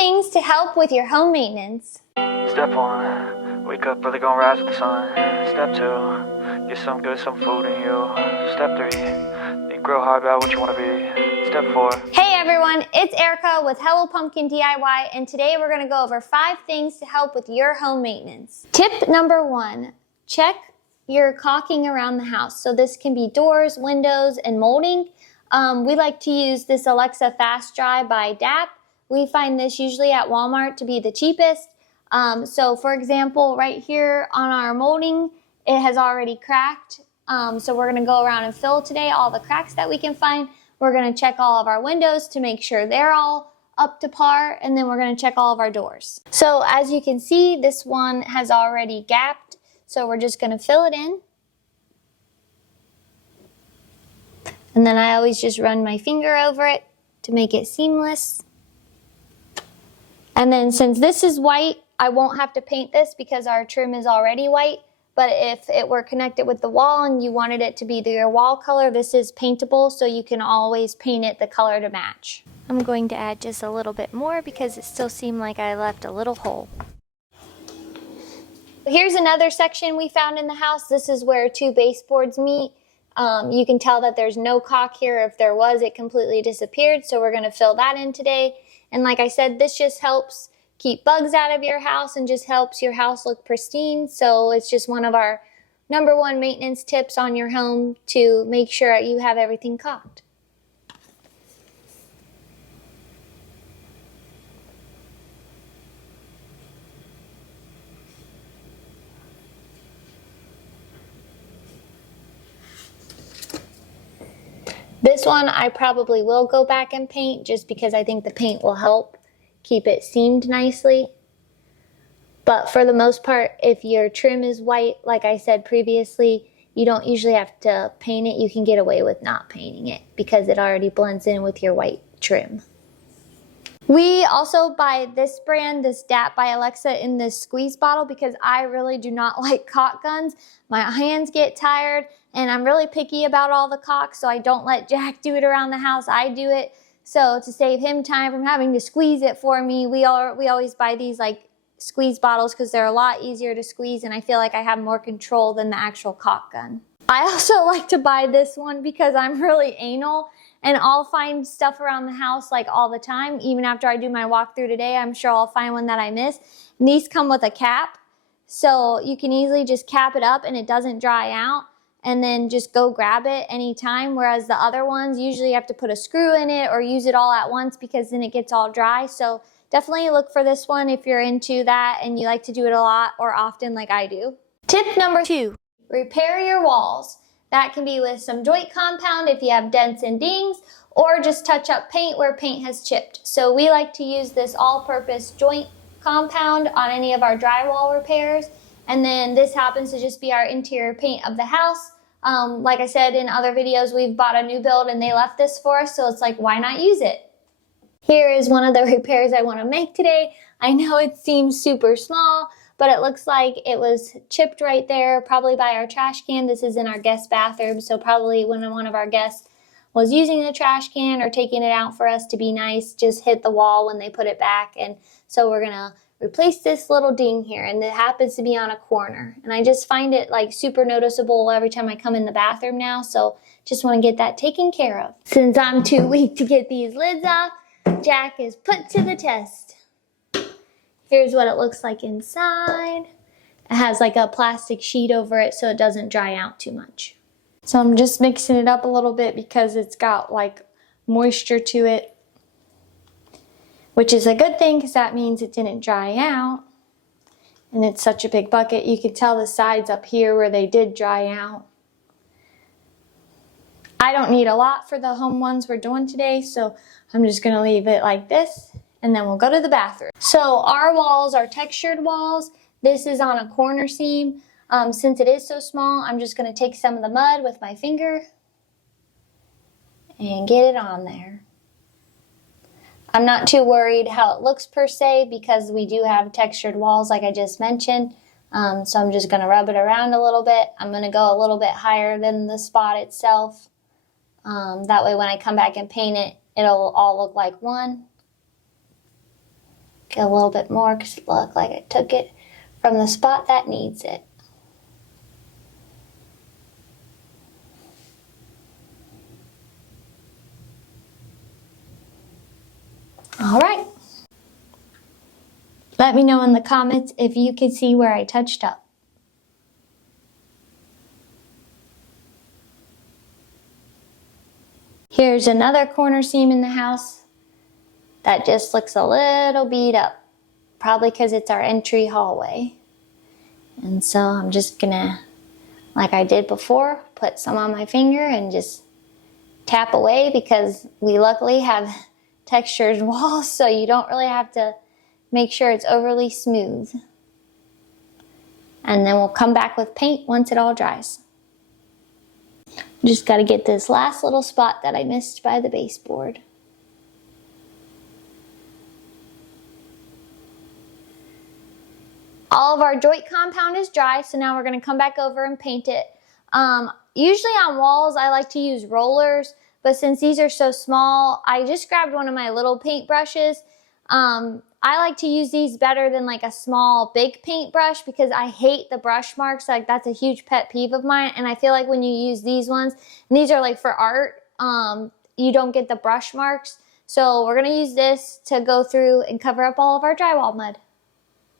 things to help with your home maintenance. Step 1, wake up early, gonna rise with the sun. Step 2, get some food in you. Step 3, think real hard about what you want to be. Step 4. Hey everyone, it's Erica with Hello Pumpkin DIY, and today we're going to go over 5 things to help with your home maintenance. Tip number 1, check your caulking around the house. So this can be doors, windows, and molding. We like to use this Alexa Fast Dry by DAP. We find this usually at Walmart to be the cheapest. So for example, right here on our molding, it has already cracked. So we're going to go around and fill today all the cracks that we can find. We're going to check all of our windows to make sure they're all up to par, and then we're going to check all of our doors. So as you can see, this one has already gapped, so we're just going to fill it in. And then I always just run my finger over it to make it seamless. And then since this is white, I won't have to paint this because our trim is already white. But if it were connected with the wall and you wanted it to be your wall color, this is paintable, so you can always paint it the color to match. I'm going to add just a little bit more because it still seemed like I left a little hole. Here's another section we found in the house. This is where 2 baseboards meet. You can tell that there's no caulk here. If there was, it completely disappeared, so we're going to fill that in today. And like I said, this just helps keep bugs out of your house and just helps your house look pristine. So it's just one of our #1 maintenance tips on your home to make sure you have everything caulked. This one I probably will go back and paint just because I think the paint will help keep it seamed nicely. But for the most part, if your trim is white, like I said previously, you don't usually have to paint it. You can get away with not painting it because it already blends in with your white trim. We also buy this brand, this DAP by Alexa, in this squeeze bottle because I really do not like caulk guns. My hands get tired and I'm really picky about all the caulk, so I don't let Jack do it around the house. I do it. So to save him time from having to squeeze it for me, we always buy these like squeeze bottles because they're a lot easier to squeeze, and I feel like I have more control than the actual caulk gun. I also like to buy this one because I'm really anal and I'll find stuff around the house like all the time. Even after I do my walkthrough today, I'm sure I'll find one that I miss. And these come with a cap, so you can easily just cap it up and it doesn't dry out, and then just go grab it anytime, whereas the other ones usually you have to put a screw in it or use it all at once because then it gets all dry. So definitely look for this one if you're into that and you like to do it a lot or often like I do. Tip number 2, repair your walls. That can be with some joint compound if you have dents and dings, or just touch up paint where paint has chipped. So we like to use this all-purpose joint compound on any of our drywall repairs. And then this happens to just be our interior paint of the house. Like I said in other videos, we've bought a new build and they left this for us, so it's like, why not use it? Here is one of the repairs I want to make today. I know it seems super small, but it looks like it was chipped right there, probably by our trash can. This is in our guest bathroom, so probably when one of our guests was using the trash can or taking it out for us to be nice, just hit the wall when they put it back. And so we're gonna replace this little ding here, and it happens to be on a corner. And I just find it like super noticeable every time I come in the bathroom now, so just want to get that taken care of. Since I'm too weak to get these lids off, Jack is put to the test. Here's what it looks like inside. It has like a plastic sheet over it so it doesn't dry out too much. So I'm just mixing it up a little bit because it's got like moisture to it, which is a good thing because that means it didn't dry out. And it's such a big bucket. You can tell the sides up here where they did dry out. I don't need a lot for the home ones we're doing today, so I'm just gonna leave it like this, and then we'll go to the bathroom. So our walls are textured walls. This is on a corner seam. Since it is so small, I'm just gonna take some of the mud with my finger and get it on there. I'm not too worried how it looks per se because we do have textured walls like I just mentioned. So I'm just gonna rub it around a little bit. I'm gonna go a little bit higher than the spot itself. That way when I come back and paint it, it'll all look like one. Get a little bit more because it looked like I took it from the spot that needs it. All right. Let me know in the comments if you could see where I touched up. Here's another corner seam in the house that just looks a little beat up, probably because it's our entry hallway. And so I'm just gonna, like I did before, put some on my finger and just tap away, because we luckily have textured walls, so you don't really have to make sure it's overly smooth. And then we'll come back with paint once it all dries. Just got to get this last little spot that I missed by the baseboard. All of our joint compound is dry, so now we're going to come back over and paint it. Usually on walls I like to use rollers, but since these are so small, I just grabbed one of my little paint brushes. I like to use these better than like a small big paintbrush, because I hate the brush marks. Like, that's a huge pet peeve of mine, and I feel like when you use these ones, and these are like for art, you don't get the brush marks. So we're gonna use this to go through and cover up all of our drywall mud.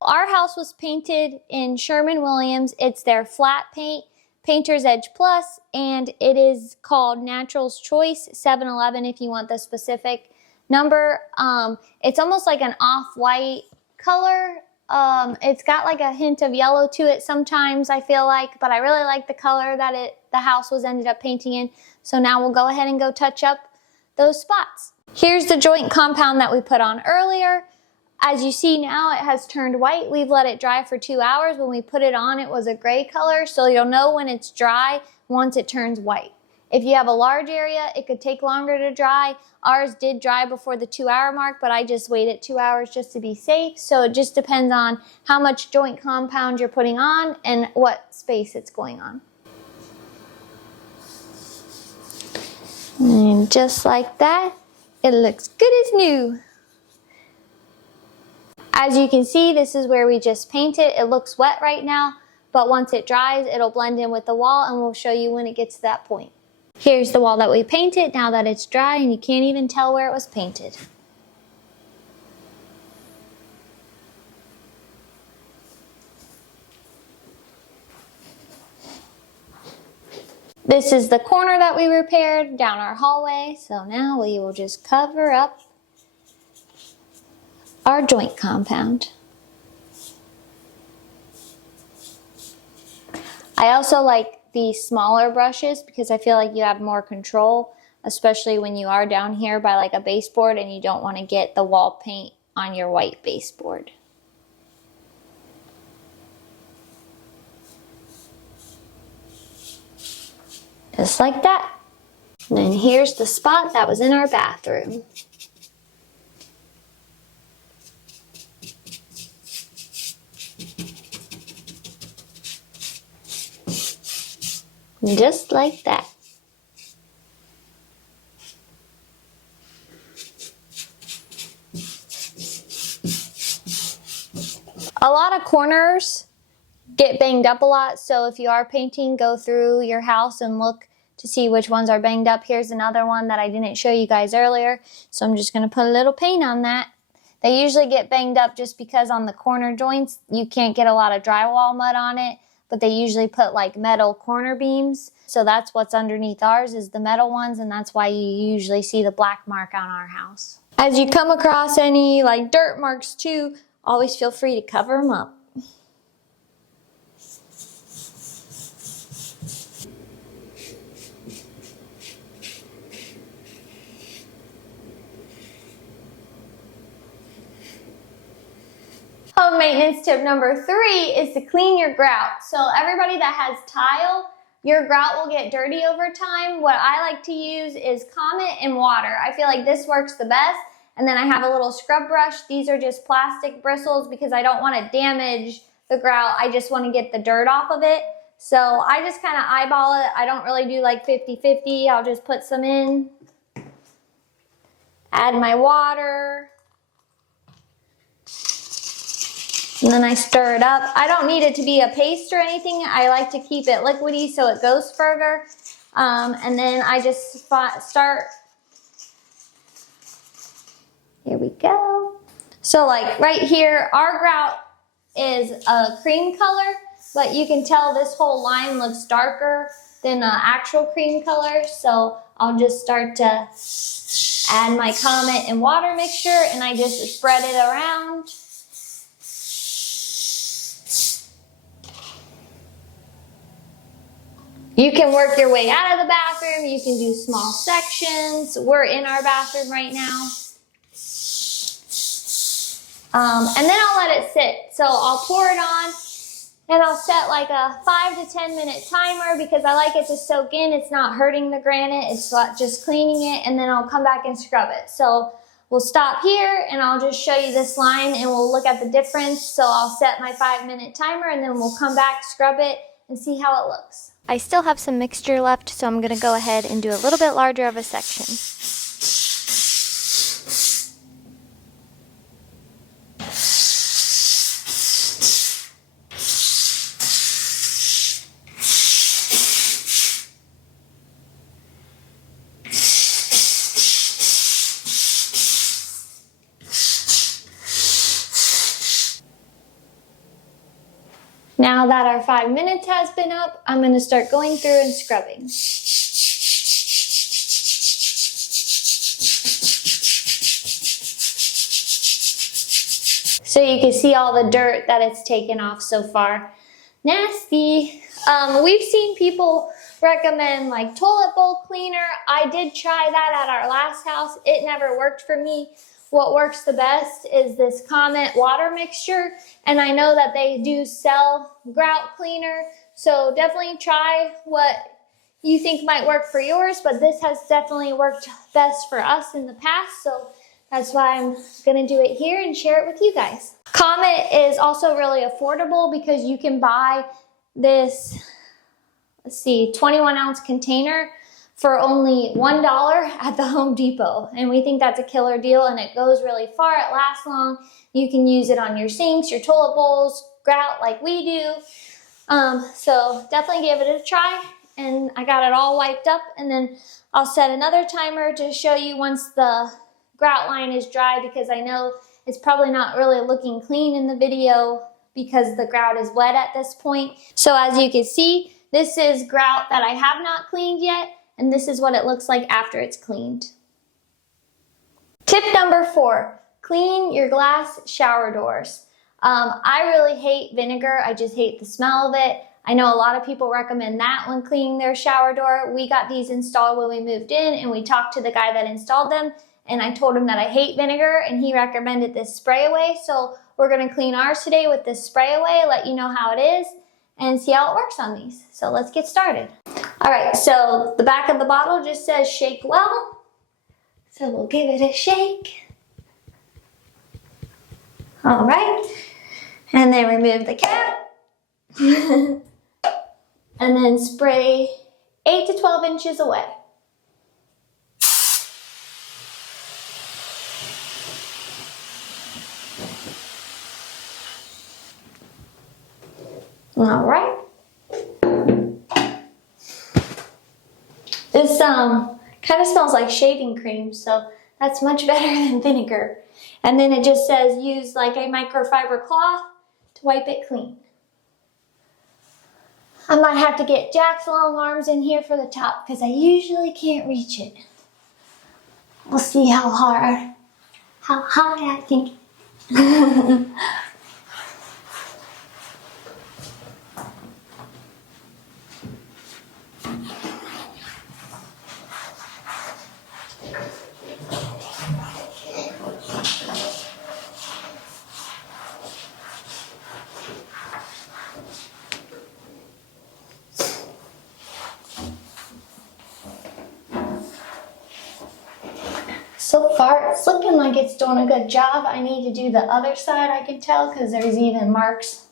Our house was painted in Sherwin-Williams. It's their flat paint, Painter's Edge Plus, and it is called Natural's Choice 711 if you want the specific number. It's almost like an off-white color. It's got like a hint of yellow to it sometimes, I feel like, but I really like the color that the house was ended up painting in. So now we'll go ahead and go touch up those spots. Here's the joint compound that we put on earlier. As you see now, it has turned white. We've let it dry for 2 hours. When we put it on, it was a gray color, so you'll know when it's dry once it turns white. If you have a large area, it could take longer to dry. Ours did dry before the 2 hour mark, but I just waited 2 hours just to be safe. So it just depends on how much joint compound you're putting on and what space it's going on. And just like that, it looks good as new. As you can see, this is where we just painted. It looks wet right now, but once it dries, it'll blend in with the wall, and we'll show you when it gets to that point. Here's the wall that we painted now that it's dry, and you can't even tell where it was painted. This is the corner that we repaired down our hallway, so now we will just cover up our joint compound. I also like these smaller brushes because I feel like you have more control, especially when you are down here by like a baseboard and you don't want to get the wall paint on your white baseboard. Just like that. And then here's the spot that was in our bathroom. Just like that. A lot of corners get banged up a lot, so if you are painting, go through your house and look to see which ones are banged up. Here's another one that I didn't show you guys earlier, so I'm just going to put a little paint on that. They usually get banged up just because on the corner joints you can't get a lot of drywall mud on it, but they usually put like metal corner beams, so that's what's underneath ours is the metal ones, and that's why you usually see the black mark on our house. As you come across any like dirt marks too, always feel free to cover them up. Home maintenance tip number 3 is to clean your grout. So everybody that has tile, your grout will get dirty over time. What I like to use is Comet and water. I feel like this works the best. And then I have a little scrub brush. These are just plastic bristles because I don't want to damage the grout. I just want to get the dirt off of it. So I just kind of eyeball it. I don't really do like 50-50. I'll just put some in, add my water. And then I stir it up. I don't need it to be a paste or anything. I like to keep it liquidy so it goes further. And then I just start. Here we go. So like right here, our grout is a cream color, but you can tell this whole line looks darker than the actual cream color. So I'll just start to add my Comet and water mixture, and I just spread it around. You can work your way out of the bathroom. You can do small sections. We're in our bathroom right now. And then I'll let it sit. So I'll pour it on, and I'll set like a 5 to 10 minute timer because I like it to soak in. It's not hurting the granite. It's just cleaning it, and then I'll come back and scrub it. So we'll stop here, and I'll just show you this line, and we'll look at the difference. So I'll set my 5-minute timer, and then we'll come back, scrub it, and see how it looks. I still have some mixture left, so I'm going to go ahead and do a little bit larger of a section. Now that our 5 minutes has been up, I'm going to start going through and scrubbing. So you can see all the dirt that it's taken off so far. Nasty. We've seen people recommend like toilet bowl cleaner. I did try that at our last house. It never worked for me. What works the best is this Comet water mixture, and I know that they do sell grout cleaner, so definitely try what you think might work for yours, but this has definitely worked best for us in the past, so that's why I'm gonna do it here and share it with you guys. Comet is also really affordable because you can buy this, 21-ounce container for only $1 at the Home Depot. And we think that's a killer deal, and it goes really far, it lasts long. You can use it on your sinks, your toilet bowls, grout like we do. So definitely give it a try. And I got it all wiped up, and then I'll set another timer to show you once the grout line is dry, because I know it's probably not really looking clean in the video because the grout is wet at this point. So as you can see, this is grout that I have not cleaned yet, and this is what it looks like after it's cleaned. Tip number 4, clean your glass shower doors. I really hate vinegar. I just hate the smell of it. I know a lot of people recommend that when cleaning their shower door. We got these installed when we moved in, and we talked to the guy that installed them, and I told him that I hate vinegar, and he recommended this spray away. So we're gonna clean ours today with this spray away, let you know how it is, and see how it works on these. So let's get started. All right, so the back of the bottle just says shake well. So we'll give it a shake. All right, and then remove the cap. And then spray 8 to 12 inches away. All right. This kind of smells like shaving cream, so that's much better than vinegar. And then it just says use like a microfiber cloth to wipe it clean. I might have to get Jack's long arms in here for the top because I usually can't reach it. We'll see how high I can. So far, it's looking like it's doing a good job. I need to do the other side, I can tell, because there's even marks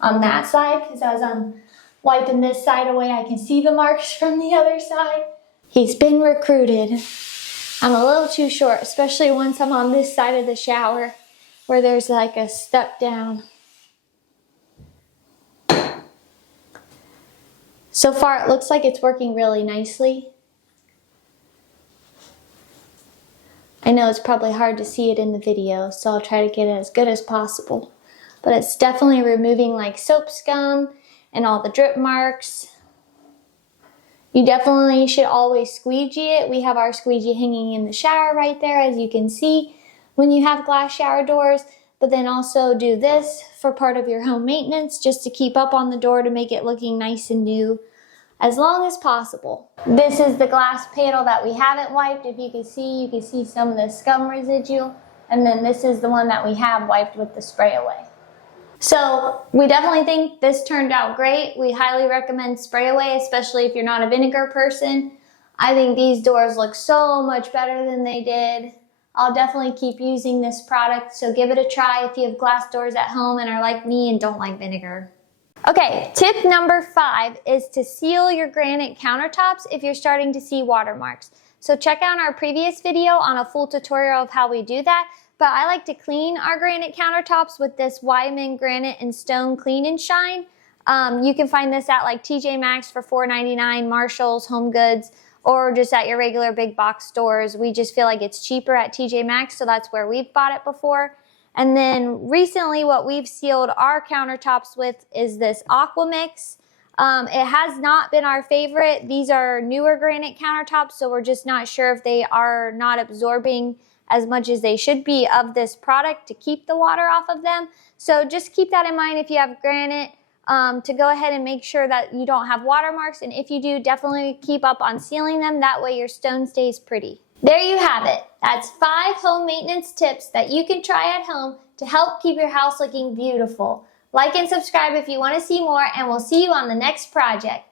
on that side, because as I'm wiping this side away, I can see the marks from the other side. He's been recruited. I'm a little too short, especially once I'm on this side of the shower, where there's like a step down. So far it looks like it's working really nicely. I know it's probably hard to see it in the video, so I'll try to get it as good as possible. But it's definitely removing like soap scum and all the drip marks. You definitely should always squeegee it. We have our squeegee hanging in the shower right there, as you can see when you have glass shower doors. But then also do this for part of your home maintenance, just to keep up on the door to make it looking nice and new as long as possible. This is the glass panel that we haven't wiped. If you can see some of the scum residual. And then this is the one that we have wiped with the spray away. So we definitely think this turned out great. We highly recommend spray away, especially if you're not a vinegar person. I think these doors look so much better than they did. I'll definitely keep using this product, so give it a try if you have glass doors at home and are like me and don't like vinegar. Okay, tip number 5 is to seal your granite countertops if you're starting to see watermarks. So check out our previous video on a full tutorial of how we do that. But I like to clean our granite countertops with this Wyman Granite and Stone Clean and Shine. You can find this at like TJ Maxx for $4.99, Marshalls, Home Goods, or just at your regular big box stores. We just feel like it's cheaper at TJ Maxx, so that's where we've bought it before. And then recently what we've sealed our countertops with is this Aqua Mix. It has not been our favorite. These are newer granite countertops, so we're just not sure if they are not absorbing as much as they should be of this product to keep the water off of them. So just keep that in mind if you have granite, to go ahead and make sure that you don't have watermarks. And if you do, definitely keep up on sealing them. That way your stone stays pretty. There you have it. That's 5 home maintenance tips that you can try at home to help keep your house looking beautiful. Like and subscribe if you want to see more, and we'll see you on the next project.